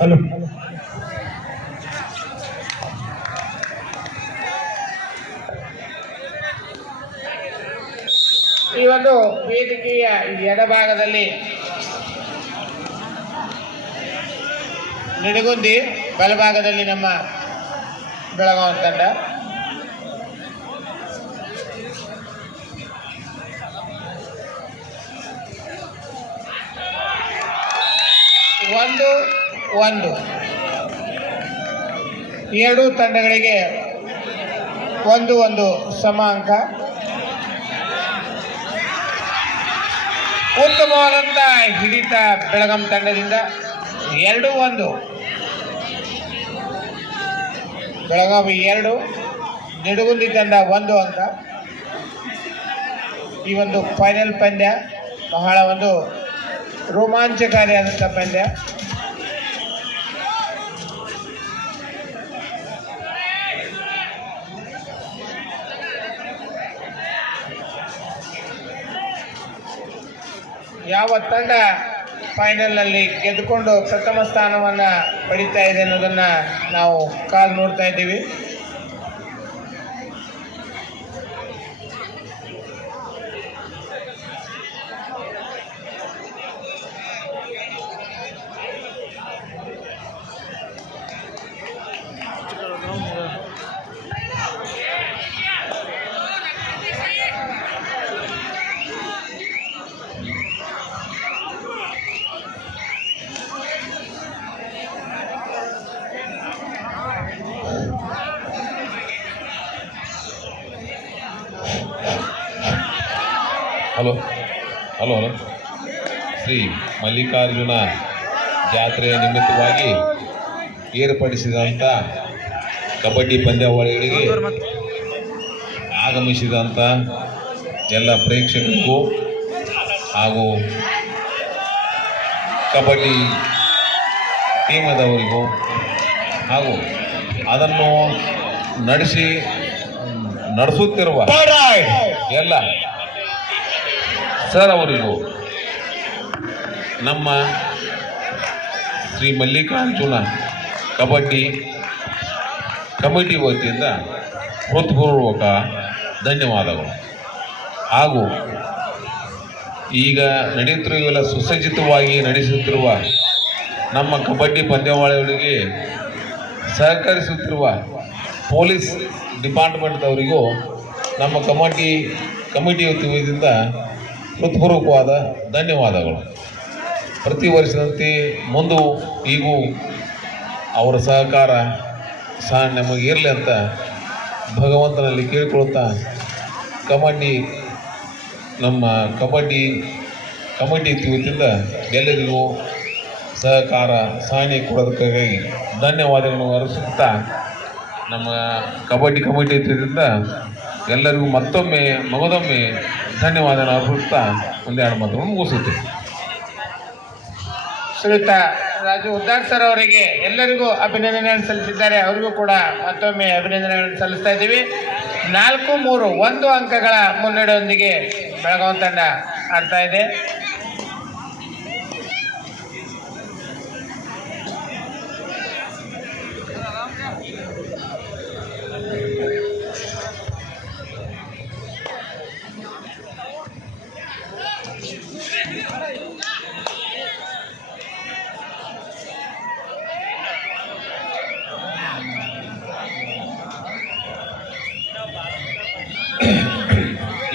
Hello ಈ ಒಂದು ವೇದಿಕೆಯ ಎಡಭಾಗದಲ್ಲಿ ನಿಡಗುಂದಿ, ಬಲಭಾಗದಲ್ಲಿ ನಮ್ಮ ಬೆಳಗಾವಿ ತಂಡ. ಒಂದು ಎರಡೂ ತಂಡಗಳಿಗೆ ಒಂದು ಸಮ ಅಂಕ. ಉತ್ತಮವಾದಂಥ ಹಿಡಿತ ಬೆಳಗಾಂ ತಂಡದಿಂದ 2-1. ಬೆಳಗಾವಿ 2, ನಿಡಗುಂದಿ ತಂಡ 1 ಅಂಕ. ಈ ಒಂದು ಫೈನಲ್ ಪಂದ್ಯ ಬಹಳ ಒಂದು ರೋಮಾಂಚಕಾರಿಯಾದಂಥ ಪಂದ್ಯ. ಯಾವ ತಂಡ ಫೈನಲ್ನಲ್ಲಿ ಗೆದ್ದುಕೊಂಡು ಪ್ರಥಮ ಸ್ಥಾನವನ್ನು ಪಡಿತಾ ಇದೆ ಅನ್ನೋದನ್ನು ನಾವು ಕಾದು ನೋಡ್ತಾ ಇದ್ದೀವಿ. Hello hello hello Shri Mallikarjuna ಜಾತ್ರೆಯ ನಿಮಿತ್ತವಾಗಿ ಏರ್ಪಡಿಸಿದಂಥ ಕಬಡ್ಡಿ ಪಂದ್ಯಾವಳಿಗಳಿಗೆ ಆಗಮಿಸಿದಂಥ ಎಲ್ಲ ಪ್ರೇಕ್ಷಕರಿಗೂ ಹಾಗೂ ಕಬಡ್ಡಿ ಟೀಮದವರಿಗೂ ಹಾಗೂ ಅದನ್ನು ನಡೆಸುತ್ತಿರುವ ಎಲ್ಲ ಸರ್ ಅವರಿಗೂ ನಮ್ಮ ಶ್ರೀ ಮಲ್ಲಿಕಾರ್ಜುನ ಕಬಡ್ಡಿ ಕಮಿಟಿ ವತಿಯಿಂದ ಹೃತ್ಪೂರ್ವಕ ಧನ್ಯವಾದಗಳು. ಹಾಗೂ ಈಗ ನಡೆಯುತ್ತಿರುವ ಸುಸಜ್ಜಿತವಾಗಿ ನಡೆಸುತ್ತಿರುವ ನಮ್ಮ ಕಬಡ್ಡಿ ಪಂದ್ಯಾವಳಿಗಳಿಗೆ ಸಹಕರಿಸುತ್ತಿರುವ ಪೊಲೀಸ್ ಡಿಪಾರ್ಟ್ಮೆಂಟ್ದವರಿಗೂ ನಮ್ಮ ಕಮಿಟಿ ವತಿಯಿಂದ ಹೃತ್ಪೂರ್ವಕವಾದ ಧನ್ಯವಾದಗಳು. ಪ್ರತಿ ವರ್ಷದಂತೆ ಮುಂದೂ ಈಗೂ ಅವರ ಸಹಕಾರ ಸಹ ನಮಗೆ ಇರಲಿ ಅಂತ ಭಗವಂತನಲ್ಲಿ ಕೇಳಿಕೊಳ್ಳುತ್ತಾ ನಮ್ಮ ಕಬಡ್ಡಿ ಕಮಿಟಿ ವತಿಯಿಂದ ಎಲ್ಲರಿಗೂ ಸಹಕಾರ ಸಹಾಯ ಕೊಡೋದಕ್ಕಾಗಿ ಧನ್ಯವಾದಗಳನ್ನು ಅರ್ಪಿಸುತ್ತಾ ನಮ್ಮ ಕಬಡ್ಡಿ ಕಮಿಟಿ ವತಿಯಿಂದ ಎಲ್ಲರಿಗೂ ಮಗದೊಮ್ಮೆ ಧನ್ಯವಾದ ಅರ್ಪಿಸುತ್ತಾ ಒಂದೆರಡು ಮಾತುಗಳನ್ನು ಮುಗಿಸುತ್ತೇವೆ. ಶ್ರೀಯುತ ರಾಜು ಉದ್ದಾರ್ ಸರ್ ಅವರಿಗೆ ಎಲ್ಲರಿಗೂ ಅಭಿನಂದನೆಗಳನ್ನು ಸಲ್ಲಿಸಿದ್ದಾರೆ. ಅವರಿಗೂ ಕೂಡ ಮತ್ತೊಮ್ಮೆ ಅಭಿನಂದನೆಗಳನ್ನು ಸಲ್ಲಿಸ್ತಾ ಇದ್ದೀವಿ. 4-3 1 ಅಂಕಗಳ ಮುನ್ನಡೆಯೊಂದಿಗೆ ಬೆಳಗಾವಿ ತಂಡ ಆಡ್ತಾ ಇದೆ.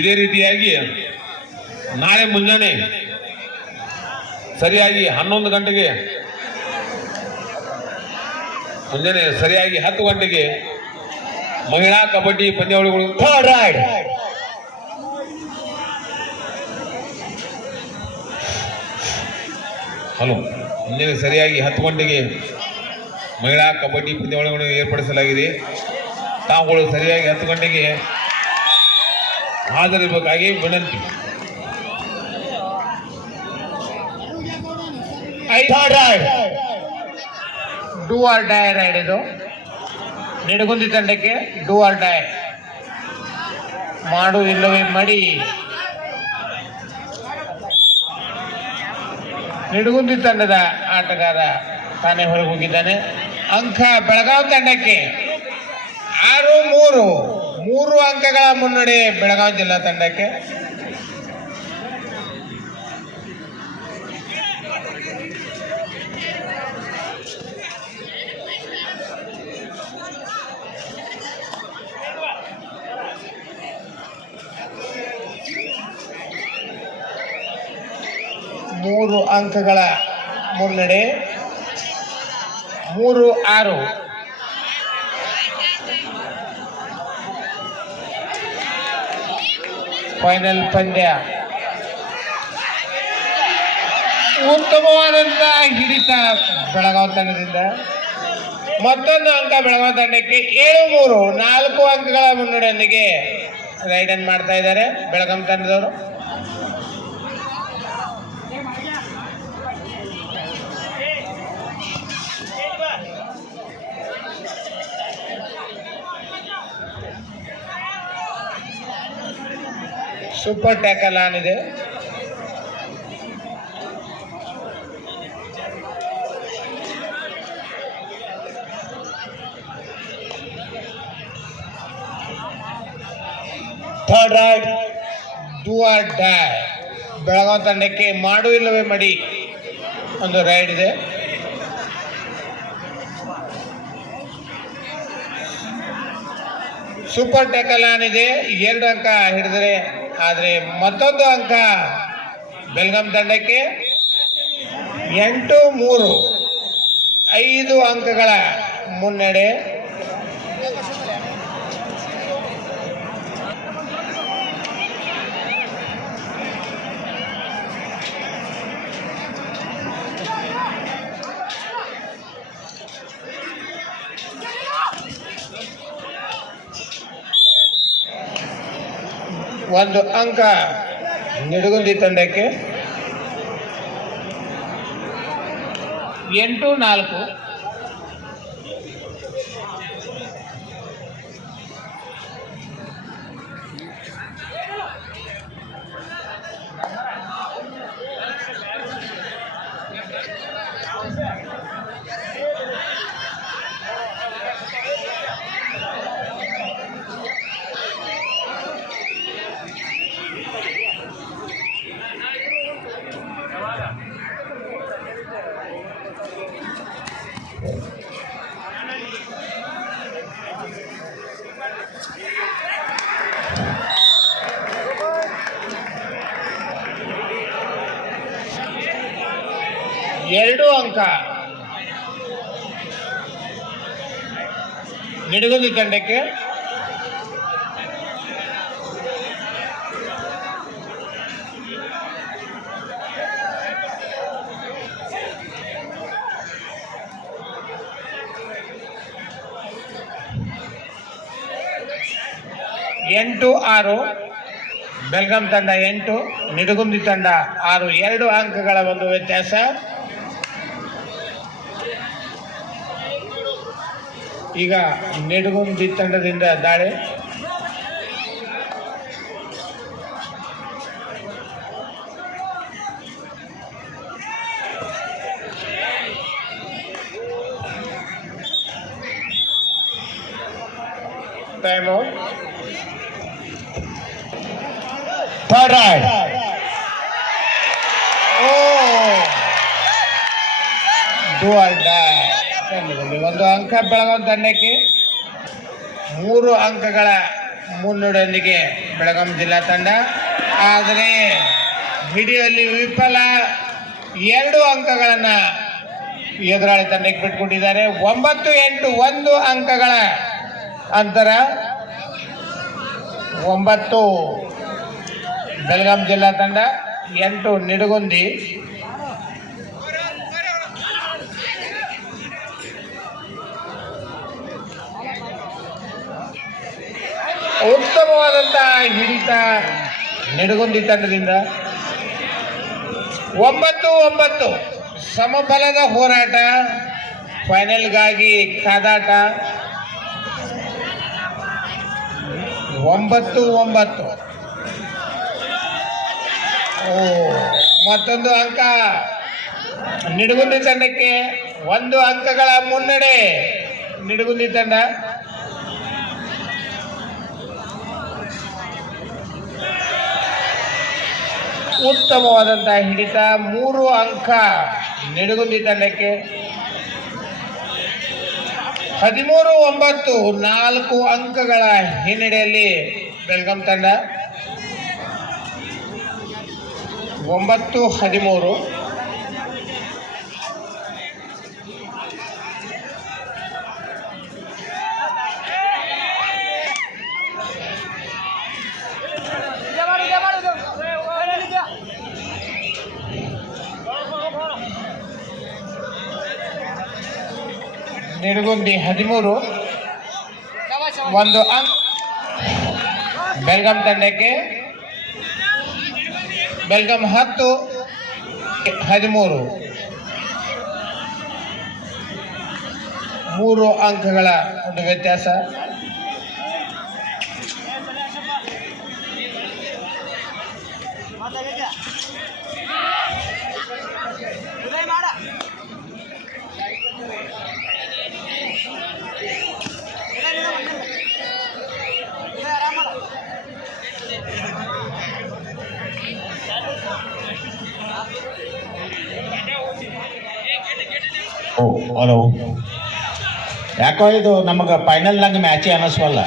ಇದೇ ರೀತಿಯಾಗಿ ನಾಳೆ ಮುಂಜಾನೆ ಸರಿಯಾಗಿ 11 ಗಂಟೆಗೆ ಸರಿಯಾಗಿ 10 ಗಂಟೆಗೆ ಮಹಿಳಾ ಕಬಡ್ಡಿ ಪಂದ್ಯಾವಳಿಗಳು ಮುಂಜಾನೆ ಸರಿಯಾಗಿ 10 ಗಂಟೆಗೆ ಮಹಿಳಾ ಕಬಡ್ಡಿ ಪಂದ್ಯಾವಳಿಗಳನ್ನು ಏರ್ಪಡಿಸಲಾಗಿದೆ. ತಾವುಗಳು ಸರಿಯಾಗಿ 10 ಗಂಟೆಗೆ ಹಾಜರಿರಬೇಕಾಗಿ ವಿನಂತಿ. ಡೂ ಆರ್ ಡೈ ರೈಡ್ ಇದು. ನಿಡಗುಂದಿ ತಂಡಕ್ಕೆ ಡೂ ಆರ್ ಡೈ, ಮಾಡು ಇಲ್ಲವೇ ಮಡಿ. ನಿಡಗುಂದಿ ತಂಡದ ಆಟಗಾರ ತಾನೇ ಹೊರಗೆ ಹೋಗಿದ್ದಾನೆ. ಅಂಕ ಬೆಳಗಾವಿ ತಂಡಕ್ಕೆ 6-3, 3 ಅಂಕಗಳ ಮುನ್ನಡೆ ಬೆಳಗಾವಿ ಜಿಲ್ಲಾ ತಂಡಕ್ಕೆ. ಮೂರು ಅಂಕಗಳ ಮುನ್ನಡೆ 3-6. ಫೈನಲ್ ಪಂದ್ಯ. ಉತ್ತಮವಾದಂತಹ ಹಿಡಿತ ಬೆಳಗಾವಿ ತಂಡದಿಂದ. ಮತ್ತೊಂದು ಅಂಕ ಬೆಳಗಾವಿ ತಂಡಕ್ಕೆ 7-3, 4 ಅಂಕಗಳ ಮುನ್ನಡೆಯೊಂದಿಗೆ ರೈಡನ್ ಮಾಡ್ತಾ ಇದ್ದಾರೆ ಬೆಳಗಾವಿ ತಂಡದವರು. ಸೂಪರ್ ಟ್ಯಾಕಲ್ ಆನ್ ಇದೆ. Third ride, do or die. Belagavi ತಂಡಕ್ಕೆ ಮಾಡು ಇಲ್ಲವೇ ಮಡಿ ಒಂದು ರೈಡ್ ಇದೆ. ಸೂಪರ್ ಟ್ಯಾಕಲ್ ಆನ್ ಇದೆ. 2 ಅಂಕ ಹಿಡಿದರೆ, ಆದರೆ ಮತ್ತೊಂದು ಅಂಕ ಬೆಳಗಾವಿ ತಂಡಕ್ಕೆ. 8-3, 5 ಅಂಕಗಳ ಮುನ್ನಡೆ. ಒಂದು ಅಂಕ ನಿಡಗುಂದಿ ತಂಡಕ್ಕೆ. 8-4. ಎರಡು ಅಂಕ ನಿಡಗುಂದಿ ತಂಡಕ್ಕೆ. ಎಂಟು 6, ಬೆಳಗಾಂ ತಂಡ 8, ನಿಡಗುಂದಿ ತಂಡ 6. 2 ಅಂಕಗಳ ಒಂದು ವ್ಯತ್ಯಾಸ. ಈಗ ನಿಡಗುಂದಿ ತಂಡದಿಂದ ದಾಳಿ. Time out. Third ride. Do or die. ಒಂದು ಅಂಕ ಬೆಳಗಾವಿ ತಂಡಕ್ಕೆ. 3 ಅಂಕಗಳ ಮುನ್ನಡೆಯೊಂದಿಗೆ ಬೆಳಗಾವಿ ಜಿಲ್ಲಾ ತಂಡ, ಆದರೆ ಹಿಡಿಯುವಲ್ಲಿ ವಿಫಲ. 2 ಅಂಕಗಳನ್ನು ಎದುರಾಳಿ ತಂಡಕ್ಕೆ ಬಿಟ್ಕೊಟ್ಟಿದ್ದಾರೆ. 9-8, 1 ಅಂಕಗಳ ಅಂತರ. 9 ಬೆಳಗಾವಿ ಜಿಲ್ಲಾ ತಂಡ, 8 ನಿಡಗುಂದಿ. ಉತ್ತಮವಾದಂತಹ ಹಿಡಿತ ನಿಡಗುಂದಿ ತಂಡದಿಂದ. 9-9 ಸಮಬಲದ ಹೋರಾಟ, ಫೈನಲ್ಗಾಗಿ ಕಾದಾಟ. 9-9. ಮತ್ತೊಂದು ಅಂಕ ನಿಡಗುಂದಿ ತಂಡಕ್ಕೆ. 1 ಅಂಕಗಳ ಮುನ್ನಡೆ ನಿಡಗುಂದಿ ತಂಡ. ಉತ್ತಮವಾದಂತಹ ಹಿಡಿತ, 3 ಅಂಕ ನಿಡಗುಂದಿ ತಂಡಕ್ಕೆ. 13-9 4 ಅಂಕಗಳ ಹಿನ್ನಡೆಯಲ್ಲಿ ಬೆಲ್ಗಾಂ ತಂಡ. 9-13. ನಿಡಗುಂದಿ 13, 1 ಅಂಕ ಬೆಲ್ಗಾಂ ತಂಡಕ್ಕೆ. ಬೆಲ್ಗಾಂ 10, 13, 3 ಅಂಕಗಳ ಒಂದು ವ್ಯತ್ಯಾಸ. ಹಲೋ, ಯಾಕೋ ಇದು ನಮಗೆ ಫೈನಲ್ನಾಗ ಮ್ಯಾಚೇ ಅನ್ನಿಸ್ವಲ್ಲ.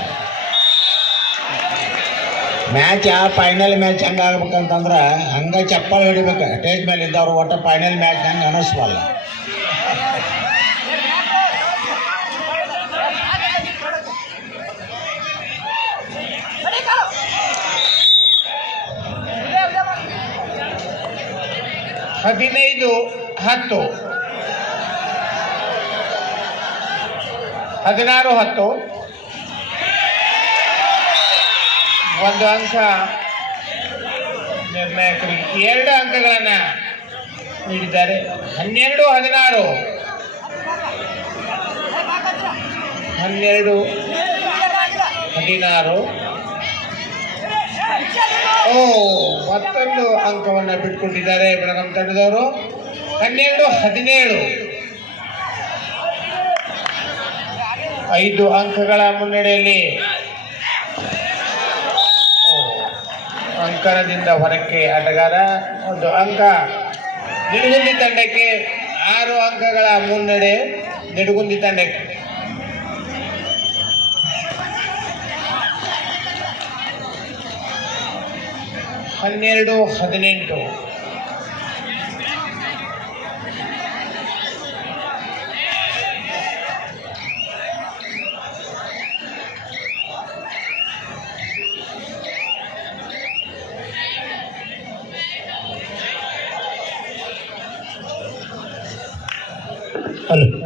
ಮ್ಯಾಚ್ ಫೈನಲ್ ಮ್ಯಾಚ್ ಹೆಂಗೆ ಆಗ್ಬೇಕಂತಂದ್ರೆ ಹಂಗೆ ಚಪ್ಪಾಳೆ ಹೊಡಿಬೇಕು ಸ್ಟೇಜ್ ಮೇಲೆ ಇದ್ದವ್ರು. ಒಟ್ಟು ಫೈನಲ್ ಮ್ಯಾಚ್ ಹಂಗೆ ಅನ್ನಿಸ್ವಲ್ಲ. ಹದಿನೈದು 10, 16-10, 1 ಅಂಕ ನಿರ್ಣಾಯಕರಿಗೆ. 2 ಅಂಕಗಳನ್ನು ನೀಡಿದ್ದಾರೆ. 12-16, 12-16. ಮತ್ತೊಂದು ಅಂಕವನ್ನು ಬಿಟ್ಕೊಟ್ಟಿದ್ದಾರೆ ಬೆಳಗಾಂ ತಂಡದವರು. 12-17, 5 ಅಂಕಗಳ ಮುನ್ನಡೆಯಲ್ಲಿ ಅಂಕಣದಿಂದ ಹೊರಕ್ಕೆ ಆಟಗಾರ. 1 ಅಂಕ ನಿಡಗುಂದಿ ತಂಡಕ್ಕೆ. 6 ಅಂಕಗಳ ಮುನ್ನಡೆ ನಿಡಗುಂದಿ ತಂಡಕ್ಕೆ. ಹನ್ನೆರಡು 18. ಹಲೋ.